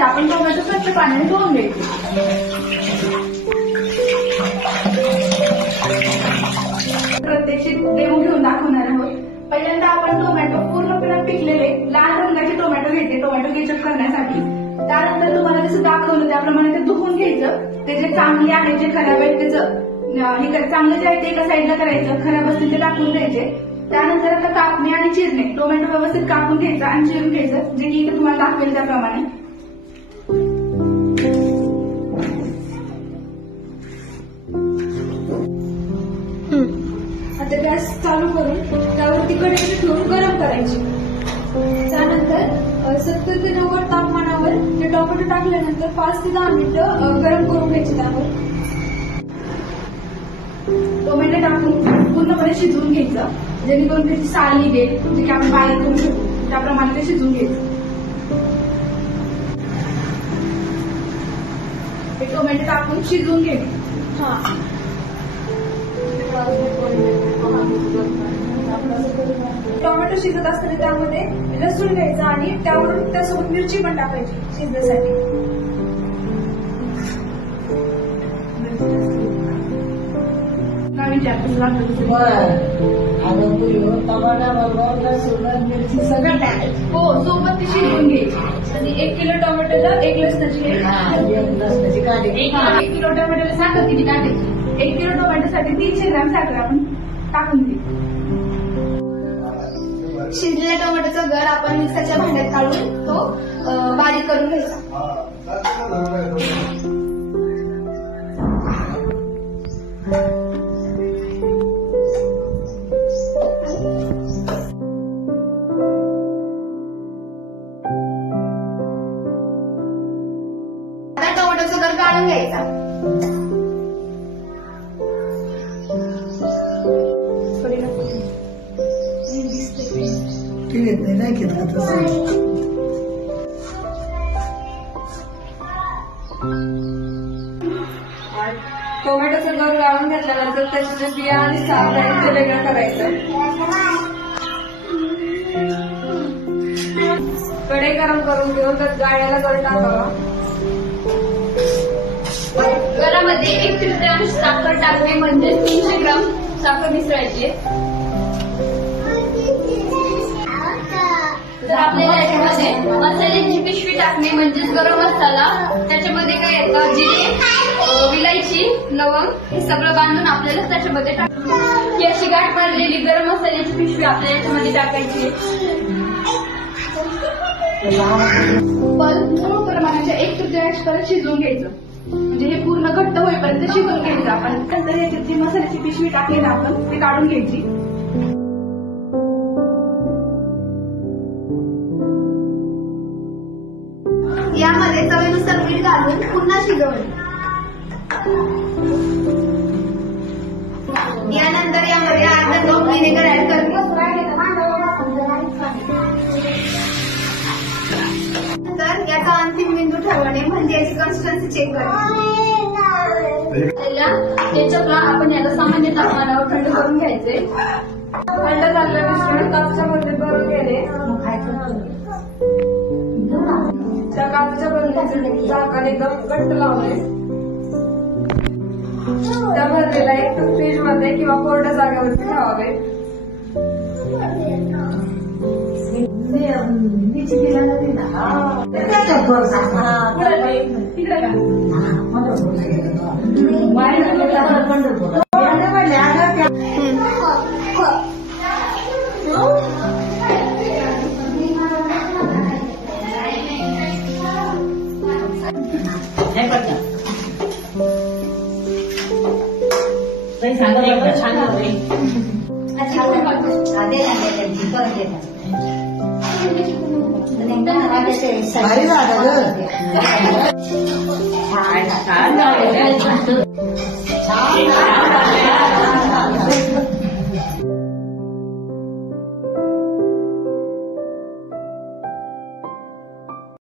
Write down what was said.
पहिले आपण टोमॅटो स्वच्छ पाण्याने धुवून घ्यायचे. प्रत्येकची डेमो घेऊन दाखवणार आहोत. पहिल्यांदा आपण टोमॅटो पूर्णपणे पिकलेले लाल रंगाचे टोमॅटो घ्यायचे टोमॅटो केचप करण्यासाठी. त्यानंतर तुम्हाला जसं दाखवलं त्याप्रमाणे ते धुवून घ्यायचं. ते जे चांगले आहे जे खराब आहे त्याचं हे चांगलं जे आहे ते एका साईडला करायचं, खराब असतील ते टाकून द्यायचे. त्यानंतर आता कापणे आणि चिरणे, टोमॅटो व्यवस्थित कापून घ्यायचं आणि चिरून घ्यायचं, जे की तुम्हाला दाखवेल त्याप्रमाणे. आता गॅस चालू करून त्यावरती कढई ठेवून गरम करायची. त्यानंतर 70 ते 90 तापमानावर ते टोमॅटो टाकल्यानंतर 5 ते 10 मिनिटं गरम करून घ्यायचे. त्यावर टोमॅटो टाकून पूर्णपणे शिजवून घ्यायचं, जेणेकरून त्याची साल निघेल, जे की आपण बारीक करू शकतो त्याप्रमाणे ते शिजवून घ्यायचं. हे टोमॅटो टाकून शिजवून घ्यायचं. टोमॅटो शिजत असताना त्यामध्ये लसूण घ्यायचा आणि त्यावरून त्यासोबत मिरची पण टाकायची शिजण्यासाठी. मिरची सगळं टाकायची. हो, सोबत ती शिजवून घ्यायची. आणि 1 किलो टोमॅटोला 1 लसणाची 1 किलो टोमॅटोला साखर किती टाकायची? 1 किलो टोमॅटोसाठी 300 ग्रॅम साखर आपण टाकून घेऊ. शिजलेल्या टोमॅटोचा गर आपण मिक्सरच्या भांड्यात काढून तो बारीक करून घ्यायचा. आता टोमॅटोचा गर काढून घ्यायचा. टोमॅटोचं गर गाळून घेतल्यानंतर त्याचे जे बिया आणि साल आहे ते वेगळं करायचं. कढई गरम करून घेऊन त्यात गाळ्याला गर टाकावा. गरामध्ये 1 तृतीयांश साखर टाकणे म्हणजे 300 ग्राम साखर मिसळायची. तर आपल्याला याच्यामध्ये मसाल्याची पिशवी टाकणे म्हणजेच गरम मसाला, त्याच्यामध्ये काय येतं जिरे, विलायची, लवंग हे सगळं बांधून आपल्याला त्याच्यामध्ये टाकायचं. ही अशी गाठ मारलेली गरम मसाल्याची पिशवी आपल्याला याच्यामध्ये टाकायची. पण मूळ प्रमाणाच्या 1 तृतीयांश परत शिजवून घ्यायचं, म्हणजे हे पूर्ण घट्ट होईपर्यंत शिजवून घ्यायचं. आपण नंतर याच्यात जी मसाल्याची पिशवी टाकली ना आपण ते काढून घ्यायची. यामध्ये चवीनुसार मीठ घालून पुन्हा शिजवणे. यानंतर यामध्ये अर्धा कप व्हिनेगर ऍड करणे. नंतर याचा अंतिम बिंदू ठरवणे म्हणजे याची कन्सिस्टन्सी चेक करणे. केचपला आपण याला सामान्य तापमानावर थंड करून घ्यायचे. थंड झालेलं मिश्रण काचच्या मध्ये भरून घेणे. त्या काचच्या बरणीचे झाकण एकदम घट्ट लावणे. त्या भरलेला एक फ्रीज मध्ये किंवा कोरड्या जागेवरती ठेवावे.